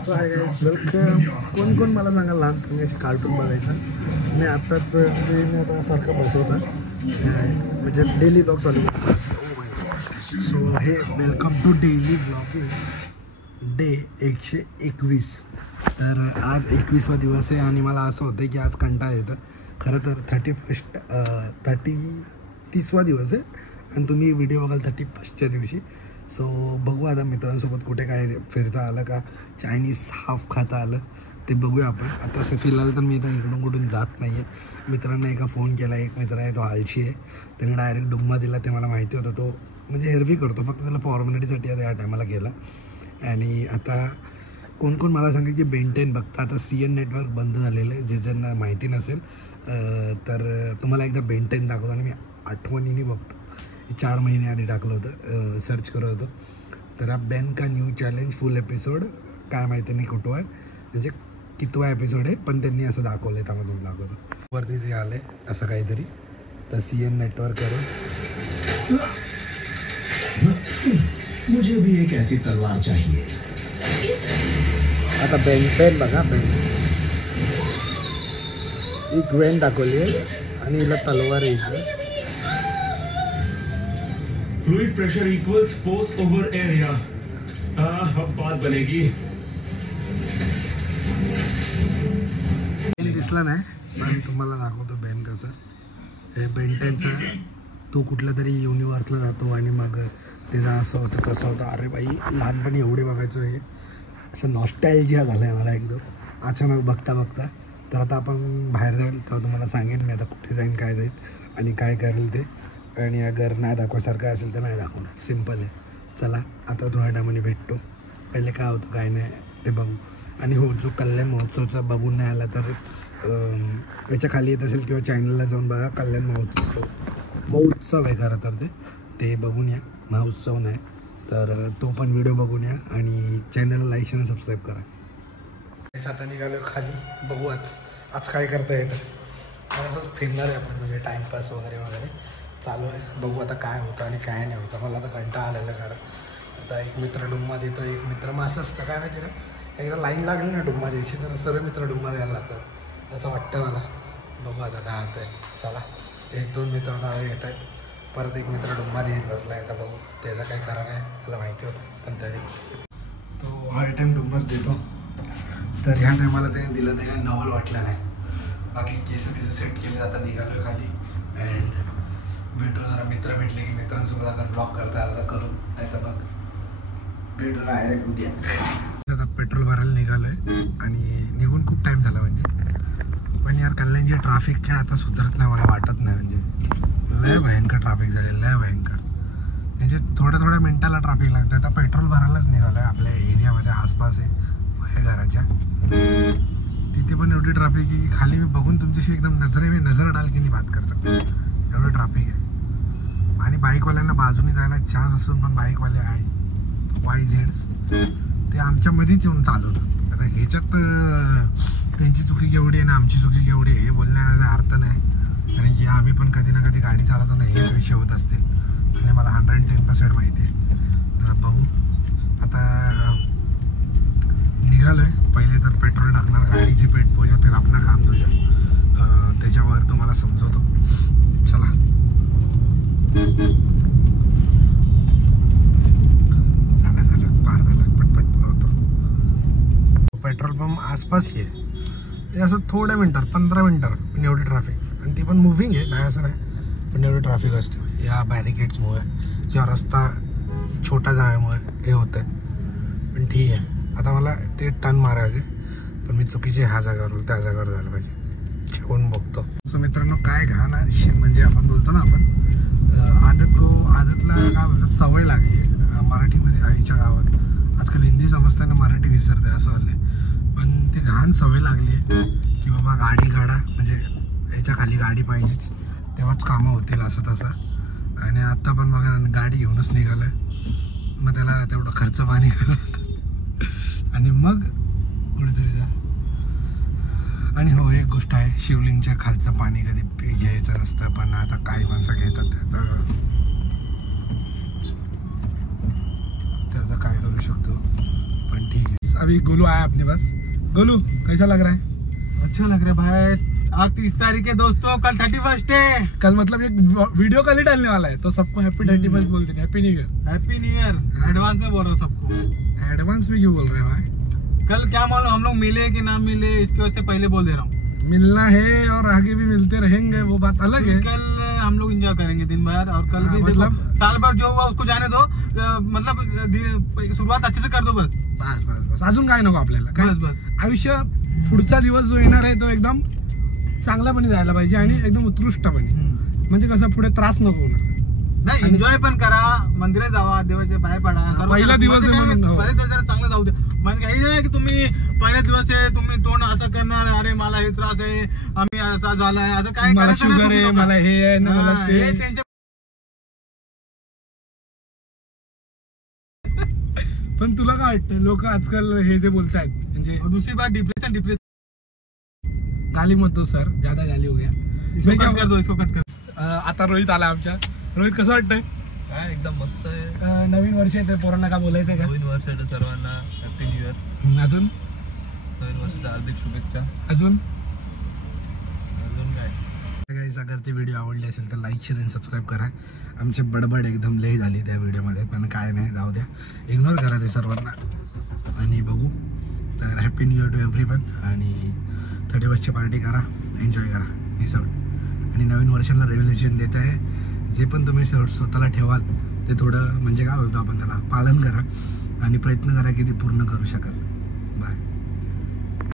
So hi guys welcome. कोण कोण मला सांगा लहानपणी अशी कार्टून बघायचं. मी आत्ताच म्हणजे मी आता सारखं बसवतो म्हणजे डेली ब्लॉग चालू करतो. So hey welcome to daily blogging day 121. तर आज 21वा दिवस आहे आणि मला असं होतं की आज कंटाळा येतं. खरं तर 30वा दिवस आहे आणि तुम्ही व्हिडिओ बघाल 31च्या दिवशी. सो बघू आता मित्रांसोबत कुठे काय फिरता आलं का, चायनीज हाफ खाता आलं ते बघूया आपण. आता असं फिलहाल तर मी आता इकडून कुठून जात नाही आहे. मित्रांना एका फ़ोन केला, एक मित्र आहे तो आळशी आहे, त्याने डायरेक्ट डुम्मा दिला. ते मला माहिती होतं तो म्हणजे हेरवी करतो, फक्त त्याला फॉर्मॅलिटीसाठी आता या टायमाला केला. आणि आता कोण कोण मला सांगेल की बेन 10 बघता. आता CN नेटवर्क बंद झालेलं आहे, जे ज्यांना माहिती नसेल तर तुम्हाला एकदा बेन 10 दाखवतो. आणि मी आठवणीने बघतो, 4 महिने आधी टाकलं होतं, सर्च करत होतो. तर हा बेन का न्यू चॅलेंज फुल एपिसोड काय माहिती नाही कुठं आहे, म्हणजे कितवा एपिसोड आहे, पण त्यांनी असं दाखवलं आहे. त्यामधून दाखवतो वरती जे आलं आहे असं काहीतरी. तर CN नेटवर्क करून मुझे भी एक ऐसी तलवार चाहिए. आता बेन 10 बघा. बेन ही ग्वेन दाखवली आहे आणि हिला तलवार आहे. Fluid pressure equals force over area. अब बात बनेगी. बेन दिसला नाही, पण तुम्हाला दाखवतो बेन कसं. हे बेन 10चा तो कुठल्या तरी युनिव्हर्सला जातो आणि मग त्याचं असं होतं कसं होतं. अरे बाई, लहानपणी एवढे बघायचो. हे असं नॉस्टॅल्जिया झालं आहे मला एकदम अचानक बघता बघता. तर आता आपण बाहेर जाईल तेव्हा तुम्हाला सांगेन मी आता कुठे जाईन, काय जाईल आणि काय करेल ते. आणि अगर नाही दाखवायसारखं असेल तर नाही दाखवणार, सिम्पल आहे. चला आता थोड्या टायमाने भेटतो. पहिले काय होतं काय नाही ते बघू. आणि हो, जो कल्याण महोत्सवचा बघून नाही आला तर याच्या खाली येत असेल किंवा चॅनलला जाऊन बघा. कल्याण महोत्सव आहे खरं तर ते बघून या. महोत्सव नाही तर तो पण व्हिडिओ बघून या आणि चॅनलला लाईक आणि सबस्क्राईब करा. आता निघालो खाली. बघू आज काय करता येतं. असंच फिरणार आहे आपण, म्हणजे टाईमपास वगैरे चालू आहे. बघू आता काय होतं आणि काय नाही होतं. मला आता कंटाळा आलेला कारण आता एक मित्र डुम्मा देतो, एक मित्र मग असं असतं काय माहिती का, एकदा लाईन लागली ना डुम्मा द्यायची तर सर्व मित्र डुम्मा द्यायला लागतात असं वाटतं मला. बघू आता काय होतं आहे. चला 1-2 मित्र नावे येत आहेत, परत एक मित्र डुम्मा देत बसला आहे. आता बघू त्याचं काही कारण आहे, त्याला माहिती होतं पण तरी तो हर टाईम डुम्माच देतो. तर ह्या टायमाला त्याने दिलं ते काही नवल वाटलं नाही. बाकी केस सेट केले. आता निघालो खाली अँड भेटू. जरा मित्र भेटले की मित्रांसोबत अगर ब्लॉग करता आला तर करू, नाही तर मग भेटू डायरेक्ट उद्या. आता पेट्रोल भरायला निघालो आहे आणि निघून खूप टाईम झाला म्हणजे. पण यार कल्याणची ट्रॅफिक काय आता सुधारत नाही मला वाटत नाही. म्हणजे लय भयंकर ट्रॅफिक झाले, लय भयंकर. म्हणजे थोड्या मिनटाला ट्रॅफिक लागतं. आता पेट्रोल भरायलाच निघालो आहे आपल्या एरियामध्ये, आसपास आहे माझ्या घराच्या तिथे पण एवढी ट्रॅफिक आहे की खाली मी बघून तुमच्याशी एकदम नजर डाल की नाही बात कर सकतो, एवढं ट्रॅफिक आहे. आणि बाईकवाल्यांना बाजूने जायला चान्स असून पण बाईकवाले आहे YZs ते आमच्यामध्येच येऊन चालवतात. आता ह्याच्यात त्यांची चुकी केवढी आहे ना आमची चुकी केवढी आहे हे बोलण्याचा अर्थ नाही. कारण की आम्ही पण कधी ना कधी गाडी चालवतो ना, हेच विषय होत असतील आणि मला 110% माहिती आहे. आता बघू. आता निघालो आहे. पहिले तर पेट्रोल टाकणार, गाडीची पेट पोजा, फिर आपला काम तुझ्या त्याच्यावर तुम्हाला समजवतो. चला झालं पार झालं, पटपट होतो. पेट्रोल पंप आसपास आहे असं थोड्या मिनटात 15 मिनटावर पण एवढी ट्रॅफिक. आणि ती पण मुव्हिंग आहे, नाही असं नाही, पण एवढी ट्रॅफिक असते या बॅरिकेड्समुळे किंवा रस्ता छोटा झाल्यामुळे हे होतं आहे. पण ठीक आहे, आता मला ते टर्न मारायचे पण मी चुकीचे ह्या जागावर त्या जागावर जायला पाहिजे. ठेवून बघतो. सो मित्रांनो काय घाण आहे म्हणजे आपण बोलतो ना आपण आदतला काय बोलतात, सवय लागली मराठीमध्ये आईच्या गावात. आजकाल हिंदी समजताना मराठी विसरते असं झालं. पण ते घाण सवय लागली आहे की बाबा गाडा म्हणजे याच्या खाली गाडी पाहिजेच, तेव्हाच कामं होतील असं तसं. आणि आत्ता पण बघा गाडी घेऊनच निघालं आहे, मग त्याला तेवढं खर्च पाणी करा आणि मग कुठेतरी जा. आणि हो, एक गोष्ट आहे, शिवलिंगच्या खालचं पाणी कधी घ्यायचं नसतं, पण आता काही माणसं घेतात त्याचं काय करू शकतो. पण ठीक आहे, अभी गोलू आया अपने पास। गोलू कैसा लग रहा है? अच्छा लग रहा है भाई। आज 30 तारीख है दोस्तों, कल 31 है। कल मतलब एक वीडियो कल ही डालने वाला है, तो सबको हैप्पी 31 बोल देंगे, happy new year. Happy new year advance में बोल रहा हूँ सबको। एडवांस में क्यों बोल रहे हैं भाई? कल क्या मालूम हम लोग मिले कि ना मिले, इसकी वजह से पहले बोल दे रहा हूँ। मिलना है और आगे भी मिलते रहेंगे, वो बात अलग है। कल हम लोग एंजॉय करेंगे दिन भर, और कल भी मतलब देखो साल भर जो हुआ उसको जाने दो। मतलब शुरुआत अच्छे से कर दो बस। बस बस बस, अजून काय नको आपल्याला काय. बस बस आयुष्य पुढचा दिवस जो येणार आहे तो एकदम चांगल्यापणे जायला पाहिजे आणि एकदम उत्कृष्टपणे. म्हणजे कसं पुढे त्रास नको होणार. नाही, एन्जॉय पण करा, मंदिरात जावा, देवाच्या बाहेर पडा. पहिला दिवस आहे म्हणून हो. बरेच जरा चांगलं जाऊ दे. म्हणजे काही नाही की तुम्ही पहिला दिवस आहे तुम्ही तोंड असं करणार, अरे मला हे त्रास आहे, आम्ही असा झालाय, असं काय मला करायचं नाही शुगर आहे, तुम्ही मला हे आहे ना, मला लोकं. ते हे आहे. टेन्शन. पण तुला काय वाटतं लोक आजकाल हे जे बोलतायत म्हणजे दूसरी बात डिप्रेशन गाली मत दो सर, ज्यादा गाली हो गया. इसको कट कर दो, इसको कट कर. आता रोहित आला आमच्या. रोहित कसं वाटतंय? काय एकदम मस्त आहे. नवीन वर्ष आहे, पोरांना का बोलायचं का? नवीन वर्षाच्या सर्वांना हॅपी न्यू इयर. अजून नवीन वर्षाच्या हार्दिक शुभेच्छा. अजून अजून काय गाइस, अगर ती व्हिडिओ आवडली असेल तर लाईक शेअर आणि सबस्क्राईब करा. आमची बडबड एकदम लई झाली त्या व्हिडिओमध्ये, पण काय नाही, जाऊ द्या, इग्नोर करा ते सर्वांना आणि बघू. तर happy new year to everyone आणि 31ची पार्टी करा, एन्जॉय करा, पीस आउट. आणि नवीन वर्षाला रेव्होल्युशन देत आहे, जे पण तुम्ही स्वतःला ठेवाल ते थोडं म्हणजे काय बोलतो आपण त्याला पालन करा आणि प्रयत्न करा की ते पूर्ण करू शकाल. बाय.